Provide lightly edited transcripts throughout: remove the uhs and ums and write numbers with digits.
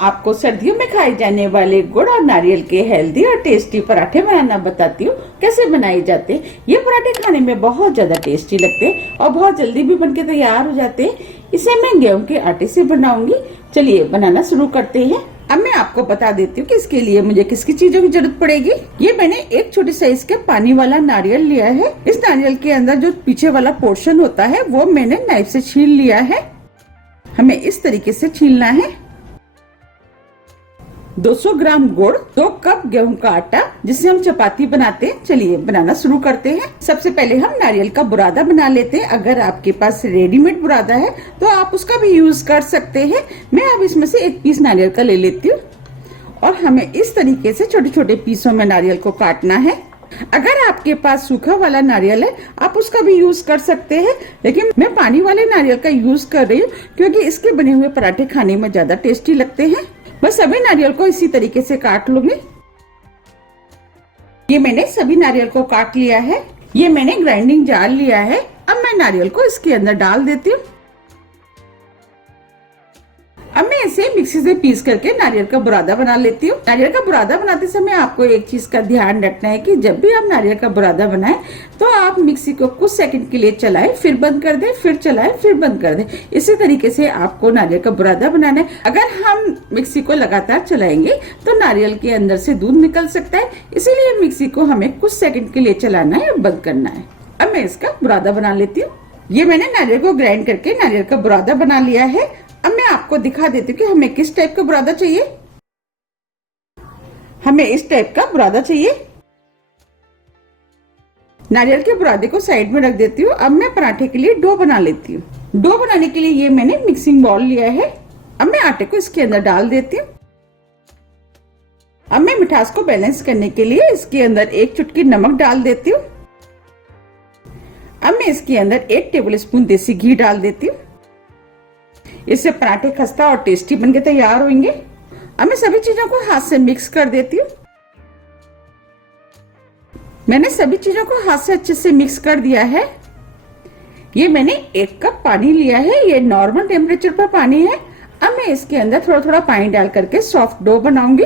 आपको सर्दियों में खाए जाने वाले गुड़ और नारियल के हेल्दी और टेस्टी पराठे बनाना बताती हूँ कैसे बनाए जाते हैं। ये पराठे खाने में बहुत ज्यादा टेस्टी लगते हैं और बहुत जल्दी भी बनके तैयार हो जाते हैं। इसे मैं गेहूं के आटे से बनाऊंगी। चलिए बनाना शुरू करते हैं। अब मैं आपको बता देती हूँ कि इसके लिए मुझे किस किस चीजों की जरूरत पड़ेगी। ये मैंने एक छोटे साइज के पानी वाला नारियल लिया है। इस नारियल के अंदर जो पीछे वाला पोर्शन होता है वो मैंने नाइफ से छील लिया है। हमें इस तरीके से छीलना है। 200 ग्राम गुड़, 2 कप गेहूं का आटा जिससे हम चपाती बनाते हैं। चलिए बनाना शुरू करते हैं। सबसे पहले हम नारियल का बुरादा बना लेते हैं। अगर आपके पास रेडीमेड बुरादा है तो आप उसका भी यूज कर सकते हैं। मैं अब इसमें से एक पीस नारियल का ले लेती हूँ और हमें इस तरीके से छोटे छोटे पीसों में नारियल को काटना है। अगर आपके पास सूखा वाला नारियल है आप उसका भी यूज कर सकते हैं, लेकिन मैं पानी वाले नारियल का यूज कर रही हूँ क्योंकि इसके बने हुए पराठे खाने में ज्यादा टेस्टी लगते हैं। बस सभी नारियल को इसी तरीके से काट लूंगी। ये मैंने सभी नारियल को काट लिया है। ये मैंने ग्राइंडिंग जार लिया है। अब मैं नारियल को इसके अंदर डाल देती हूँ। अब मैं इसे मिक्सी से पीस करके नारियल का बुरादा बना लेती हूँ। नारियल का बुरादा बनाते समय आपको एक चीज का ध्यान रखना है कि जब भी आप नारियल का बुरादा बनाएं तो आप मिक्सी को कुछ सेकंड के लिए चलाएं, फिर बंद कर दें, फिर चलाएं, फिर बंद कर दें। इसी तरीके से आपको नारियल का बुरादा बनाना है। अगर हम मिक्सी को लगातार चलाएंगे तो नारियल के अंदर से दूध निकल सकता है, इसीलिए मिक्सी को हमें कुछ सेकंड के लिए चलाना है और बंद करना है। अब मैं इसका बुरादा बना लेती हूँ। ये मैंने नारियल को ग्राइंड करके नारियल का बुरादा बना लिया है। अब मैं आपको दिखा देती हूँ कि हमें किस टाइप का बुरादा चाहिए। हमें इस टाइप का बुरादा चाहिए। नारियल के बुरादे को साइड में रख देती हूँ। अब मैं पराठे के लिए डो बना लेती हूँ। डो बनाने के लिए ये मैंने मिक्सिंग बाउल लिया है। अब मैं आटे को इसके अंदर डाल देती हूँ। अब मैं मिठास को बैलेंस करने के लिए इसके अंदर एक चुटकी नमक डाल देती हूँ। अब मैं इसके अंदर 1 टेबल स्पून देसी घी डाल देती हूँ। इससे पराठे खस्ता और टेस्टी बनके तैयार होंगे। अब मैं सभी चीजों को हाथ से मिक्स कर देती हूँ। मैंने सभी चीजों को हाथ से अच्छे से मिक्स कर दिया है। ये मैंने 1 कप पानी लिया है। ये नॉर्मल टेम्परेचर पर पानी है। अब मैं इसके अंदर थोड़ा थोड़ा पानी डाल करके सॉफ्ट डो बनाऊंगी।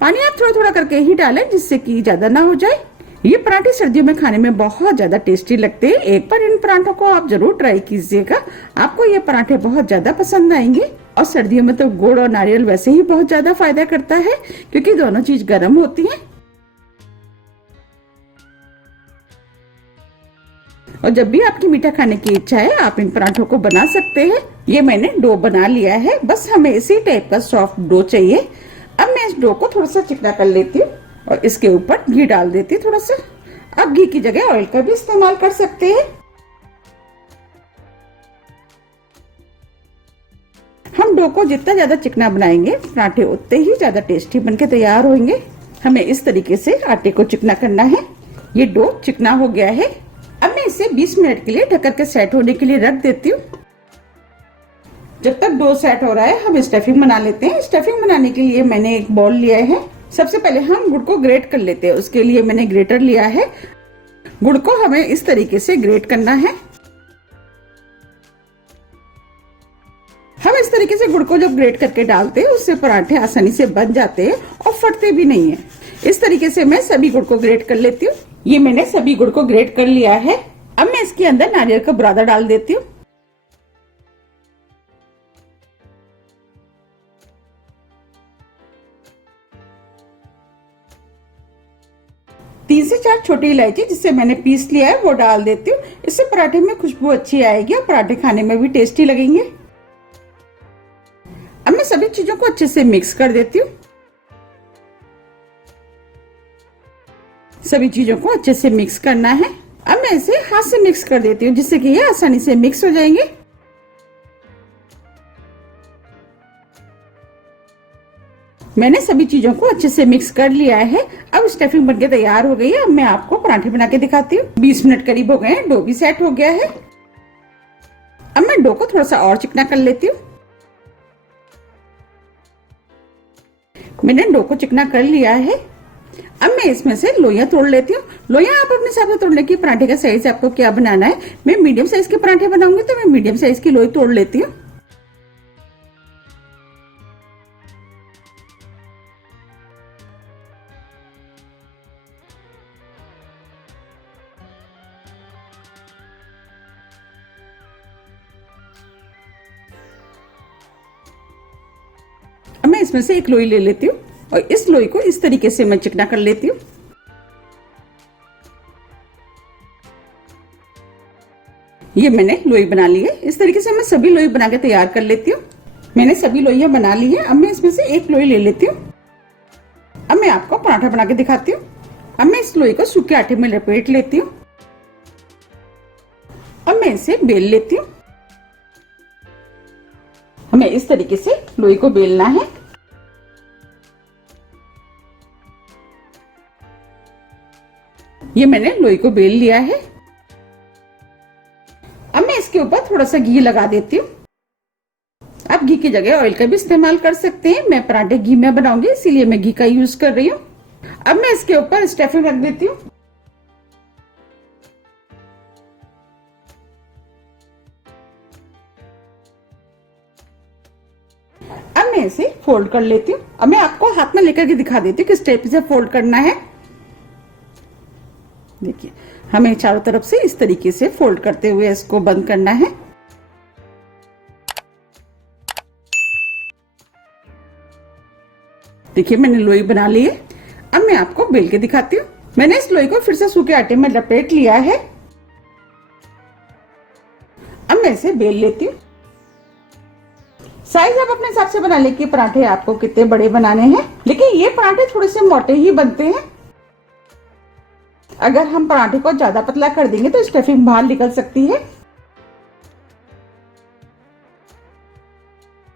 पानी आप थोड़ा थोड़ा करके ही डालें जिससे कि ज्यादा ना हो जाए। ये पराठे सर्दियों में खाने में बहुत ज्यादा टेस्टी लगते हैं। एक बार इन पराठों को आप जरूर ट्राई कीजिएगा। आपको ये पराठे बहुत ज्यादा पसंद आएंगे। और सर्दियों में तो गुड़ और नारियल वैसे ही बहुत ज्यादा फायदा करता है क्योंकि दोनों चीज गर्म होती हैं। और जब भी आपकी मीठा खाने की इच्छा है आप इन पराठों को बना सकते हैं। ये मैंने डो बना लिया है। बस हमें इसी टाइप का सॉफ्ट डो चाहिए। अब मैं इस डो को थोड़ा सा चिकना कर लेती हूँ और इसके ऊपर घी डाल देती हूँ थोड़ा सा। आप घी की जगह ऑयल का भी इस्तेमाल कर सकते हैं। हम डो को जितना ज्यादा चिकना बनाएंगे पराठे उतने ही ज्यादा टेस्टी बनके तैयार होंगे। हमें इस तरीके से आटे को चिकना करना है। ये डो चिकना हो गया है। अब मैं इसे 20 मिनट के लिए ढक के सेट होने के लिए रख देती हूँ। जब तक डो सेट हो रहा है हम स्टफिंग बना लेते हैं। स्टफिंग बनाने के लिए मैंने एक बाउल लिया है। सबसे पहले हम गुड़ को ग्रेट कर लेते हैं। उसके लिए मैंने ग्रेटर लिया है। गुड़ को हमें इस तरीके से ग्रेट करना है। हम इस तरीके से गुड़ को जब ग्रेट करके डालते हैं उससे पराठे आसानी से बन जाते हैं और फटते भी नहीं है। इस तरीके से मैं सभी गुड़ को ग्रेट कर लेती हूँ। ये मैंने सभी गुड़ को ग्रेट कर लिया है। अब मैं इसके अंदर नारियल का बुरादा डाल देती हूँ। तीन से 4 छोटी इलायची जिसे मैंने पीस लिया है वो डाल देती हूँ। इससे पराठे में खुशबू अच्छी आएगी और पराठे खाने में भी टेस्टी लगेंगे। अब मैं सभी चीजों को अच्छे से मिक्स कर देती हूँ। सभी चीजों को अच्छे से मिक्स करना है। अब मैं इसे हाथ से मिक्स कर देती हूँ जिससे कि ये आसानी से मिक्स हो जाएंगे। मैंने सभी चीजों को अच्छे से मिक्स कर लिया है। अब स्टफिंग बनके तैयार हो गई है। अब मैं आपको पराठे बना के दिखाती हूँ। 20 मिनट करीब हो गए हैं। डो भी सेट हो गया है। अब मैं डो को थोड़ा सा और चिकना कर लेती हूँ। मैंने डो को चिकना कर लिया है। अब मैं इसमें से लोइयां तोड़ लेती हूँ। लोइयां आप अपने हिसाब से तोड़ ले कि पराठे का साइज आपको क्या बनाना है। मैं मीडियम साइज के पराठे बनाऊंगी तो मैं मीडियम साइज की लोई तोड़ लेती हूँ। इसमें से एक लोई ले लेती हूँ और इस लोई को इस तरीके से मैं चिकना कर लेती हूँ। ये मैंने लोई बना ली है। इस तरीके से मैं सभी लोई बना के तैयार कर लेती हूँ। मैंने सभी लोइयां बना ली है। अब मैं इसमें से एक लोई ले लेती हूँ। अब मैं आपको पराठा बना के दिखाती हूँ। अब मैं इस लोई को सूखे आटे में लपेट लेती हूँ। अब मैं इसे बेल लेती हूँ। हमें इस तरीके से लोई को बेलना है। ये मैंने लोई को बेल लिया है। अब मैं इसके ऊपर थोड़ा सा घी लगा देती हूँ। आप घी की जगह ऑयल का भी इस्तेमाल कर सकते हैं। मैं पराठे घी में बनाऊंगी, इसीलिए मैं घी का यूज कर रही हूँ। अब मैं इसके ऊपर स्टफिंग रख देती हूँ। अब मैं इसे फोल्ड कर लेती हूँ। अब मैं आपको हाथ में लेकर के दिखा देती हूँ किस टाइप से फोल्ड करना है। देखिए, हमें चारों तरफ से इस तरीके से फोल्ड करते हुए इसको बंद करना है। देखिए, मैंने लोई बना ली है। अब मैं आपको बेल के दिखाती हूँ। मैंने इस लोई को फिर से सूखे आटे में लपेट लिया है। अब मैं इसे बेल लेती हूँ। साइज आप अपने हिसाब से बना ले कि पराठे आपको कितने बड़े बनाने हैं, लेकिन ये पराठे थोड़े से मोटे ही बनते हैं। अगर हम पराठे को ज्यादा पतला कर देंगे तो स्टफिंग बाहर निकल सकती है।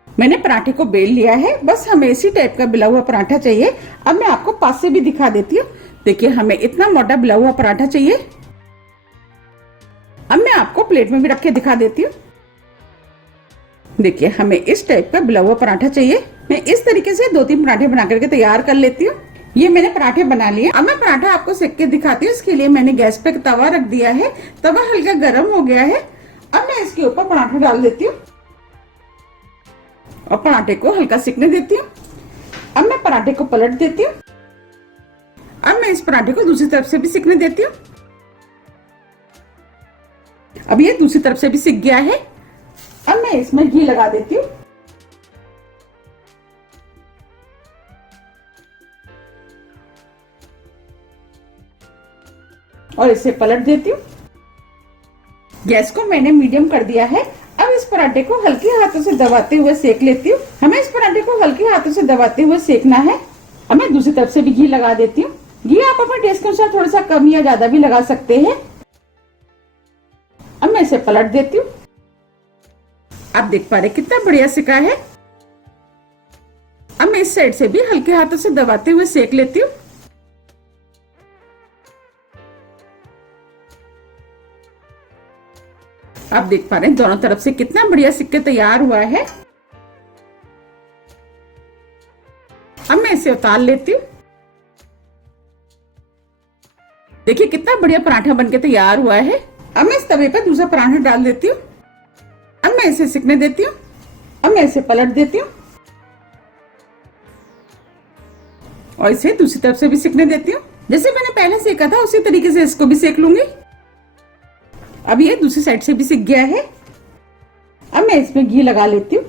मैंने पराठे को बेल लिया है। बस हमें इसी टाइप का बिला हुआ पराठा चाहिए। अब मैं आपको पास से भी दिखा देती हूँ। देखिए, हमें इतना मोटा बिला हुआ पराठा चाहिए। अब मैं आपको प्लेट में भी रख के दिखा देती हूँ। देखिए, हमें इस टाइप का बिला हुआ पराठा चाहिए। मैं इस तरीके से 2-3 पराठे बना करके तैयार कर लेती हूँ। ये मैंने पराठे बना लिए। अब मैं पराठा आपको सेक के दिखाती हूँ। इसके लिए मैंने गैस पे तवा रख दिया है। तवा हल्का गर्म हो गया है। अब मैं इसके ऊपर पराठा डाल देती हूँ और पराठे को हल्का सिकने देती हूँ। अब मैं पराठे को पलट देती हूँ। अब मैं इस पराठे को दूसरी तरफ से भी सिकने देती हूँ। अब ये दूसरी तरफ से भी सिक गया है। अब मैं इसमें घी लगा देती हूँ। और इसे पलट देती हूँ। गैस को मैंने मीडियम कर दिया है। अब इस पराठे को हल्के हाथों से दबाते हुए सेक लेती हूँ। हमें इस पराठे को हल्के हाथों से दबाते हुए सेकना है। अब मैं दूसरी तरफ से भी घी लगा देती हूँ। घी आप अपने टेस्ट के अनुसार थोड़ा सा कम या ज्यादा भी लगा सकते हैं। अब मैं इसे पलट देती हूँ। आप देख पा रहे कितना बढ़िया सिका है। अब मैं इस साइड से भी हल्के हाथों से दबाते हुए सेक लेती हूँ। आप देख पा रहे हैं दोनों तरफ से कितना बढ़िया सिक्के तैयार हुआ है। अब मैं इसे उतार लेती हूँ। देखिए, कितना बढ़िया पराठा बनके तैयार हुआ है। अब मैं इस तवे पर दूसरा पराठा डाल देती हूँ। अब मैं इसे सिकने देती हूँ। अब मैं इसे पलट देती हूँ और इसे दूसरी तरफ से भी सिकने देती हूँ। जैसे मैंने पहले सेका था उसी तरीके से इसको भी सेक लूंगी। अब ये दूसरी साइड से भी सिक गया है। अब मैं इसमें घी लगा लेती हूँ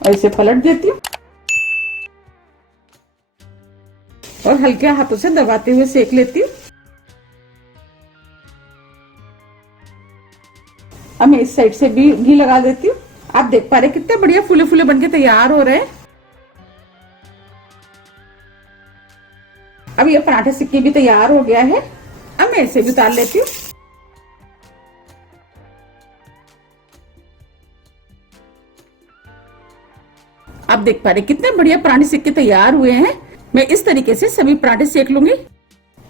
और इसे पलट देती हूँ और हल्के हाथों से दबाते हुए सेक लेती हूँ। अब मैं इस साइड से भी घी लगा देती हूँ। आप देख पा रहे कितने बढ़िया फूले फूले बनके तैयार हो रहे हैं। अब ये पराठे सिक्के भी तैयार हो गया है। अब मैं इसे भी उतार लेती हूँ। आप देख पा रहे कितने बढ़िया पराठे सिक्के तैयार हुए हैं। मैं इस तरीके से सभी पराठे सेक लूंगी।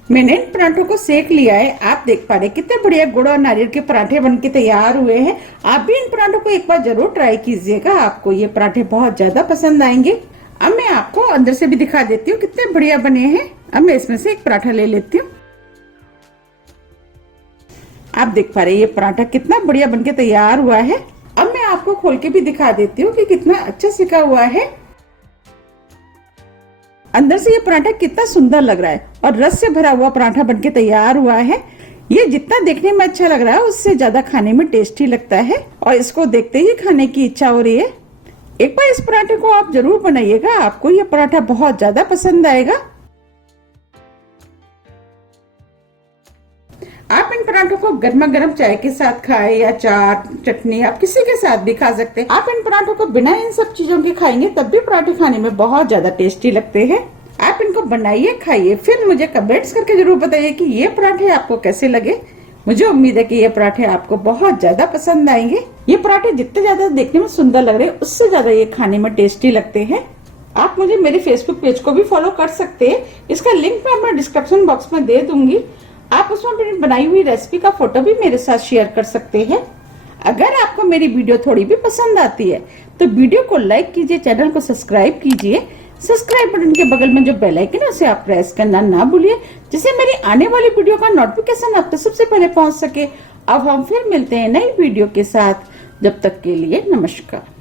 मैंने इन पराठों को सेक लिया है। आप देख पा रहे कितने बढ़िया गुड़ और नारियल के पराठे बनके तैयार हुए हैं। आप भी इन पराठों को एक बार जरूर ट्राई कीजिएगा। आपको ये पराठे बहुत ज्यादा पसंद आएंगे। अब मैं आपको अंदर से भी दिखा देती हूँ कितने बढ़िया बने हैं। अब मैं इसमें से एक पराठा ले लेती हूँ। आप देख पा रहे ये पराठा कितना बढ़िया बनके तैयार हुआ है। अब मैं आपको खोल के भी दिखा देती हूँ कि कितना अच्छा सिका हुआ है। अंदर से ये पराठा कितना सुंदर लग रहा है और रस से भरा हुआ पराठा बनके तैयार हुआ है। ये जितना देखने में अच्छा लग रहा है उससे ज्यादा खाने में टेस्टी लगता है और इसको देखते ही खाने की इच्छा हो रही है। एक बार इस पराठे को आप जरूर बनाइएगा, आपको ये पराठा बहुत ज्यादा पसंद आएगा। आप इन पराठों को गर्मा गर्म चाय के साथ खाएं या चाट चटनी आप किसी के साथ भी खा सकते हैं। आप इन पराठों को बिना इन सब चीजों के खाएंगे तब भी पराठे खाने में बहुत ज्यादा टेस्टी लगते हैं। आप इनको बनाइए, खाइए, फिर मुझे कमेंट्स करके जरूर बताइए कि ये पराठे आपको कैसे लगे। मुझे उम्मीद है कि ये पराठे आपको बहुत ज्यादा पसंद आएंगे। ये पराठे जितने ज्यादा देखने में सुंदर लग रहे हैं उससे ज्यादा ये खाने में टेस्टी लगते हैं। आप मुझे मेरे फेसबुक पेज को भी फॉलो कर सकते हैं, इसका लिंक मैं अपना डिस्क्रिप्शन बॉक्स में दे दूंगी। आप उसमें अपनी बनाई हुई रेसिपी का फोटो भी मेरे साथ शेयर कर सकते हैं। अगर आपको मेरी वीडियो थोड़ी भी पसंद आती है तो वीडियो को लाइक कीजिए, चैनल को सब्सक्राइब कीजिए। सब्सक्राइब बटन के बगल में जो बेल आइकन है उसे आप प्रेस करना ना भूलिए, जिससे मेरी आने वाली वीडियो का नोटिफिकेशन आप तक सबसे पहले पहुंच सके। अब हम फिर मिलते हैं नई वीडियो के साथ, जब तक के लिए नमस्कार।